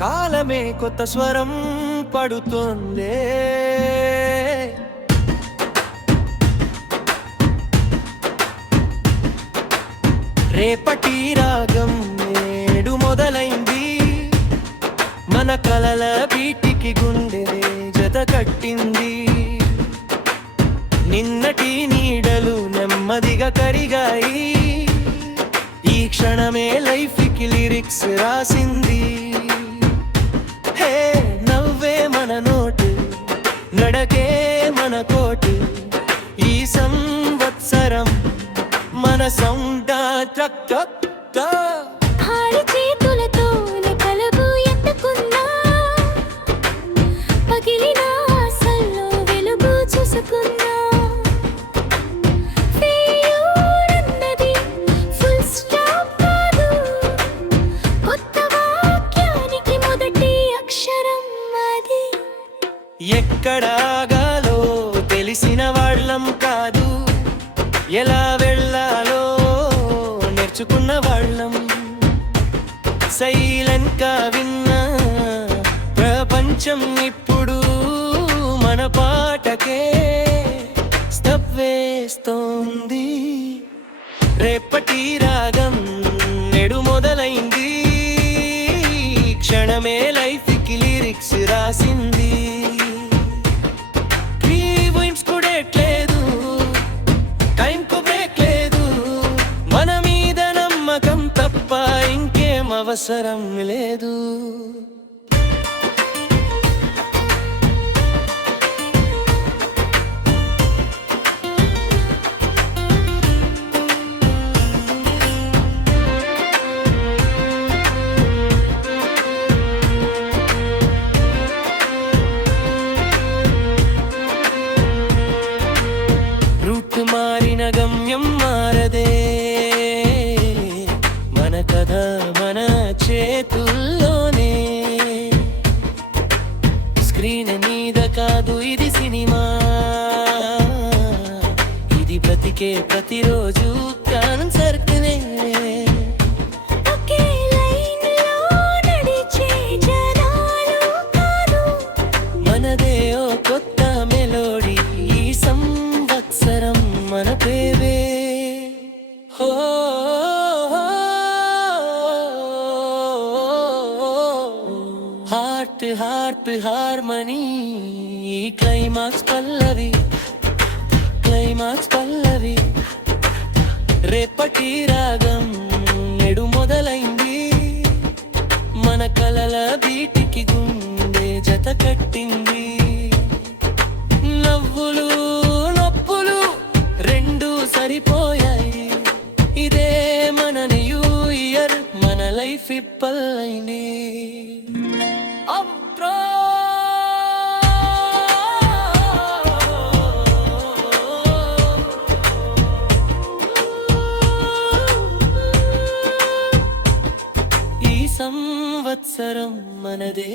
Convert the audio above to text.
కాలమే కొత్త స్వరం పడుతోందే, రేపటి రాగం నేడు మొదలైంది, మన కలల బీటికి గుండె జత కట్టింది. నిన్నటి నీడలు నెమ్మదిగా కరిగాయి, ఈ క్షణమే లైఫ్కి లిరిక్స్ రాసింది. హే నవ్వే మన నోటు, నడకే మన కోటు, ఈ సంవత్సరం మన సౌండ్ ట్రక్ ట్రక్ హారి చేతులతోనే కలుగు ఎత్తుకున్నా, పగిలిన ఆశల్లో వెలుగు చూసుకున్నా. ఫెయిల్యూర్ అన్నది ఫుల్ స్టాప్ కాదు, కొత్త వాక్యానికి మొదటి అక్షరం అది. ఎక్కడ ఆగాలో తెలిసిన వాళ్ళం కాదు, ఎలా వెళ్ళాలో నేర్చుకున్న వాళ్ళం. సైలెంట్ గా విన్న ప్రపంచం ఇప్పుడు మన పాటకే స్టెప్ వేస్తోంది. రేపటి రాగం నేడు మొదలైంది, క్షణమే లైఫ్కి లిరిక్స్ రాసింది. అవసరం లేదు. రూట్ మారిన గమ్యం మారదే, మన కథ మన చేతుల్లోనే. స్క్రీన్ మీద కాదు ఇది సినిమా, ఇది బ్రతికే ప్రతిరోజు కాన్సర్ట్నే. ఒకే లైన్లో నడిచే జనాలు కాదు, మనదే ఓ కొత్త మెలోడీ, ఈ సంవత్సరం మన పేవే. హో హార్ట్ హార్ట్ హార్మనీ, క్లైమాక్స్ పల్లవి, క్లైమాక్స్ పల్లవి. రేపటి రాగం నేడు మొదలైంది, మన కలల బీటికి గుండె జత కట్టింది. నవ్వులు నొప్పులు రెండు సరిపోయాయి, ఇదే మన న్యూ ఇయర్, మన లైఫ్ ఇప్పలైంది. ఈ సంవత్సరం మనదే.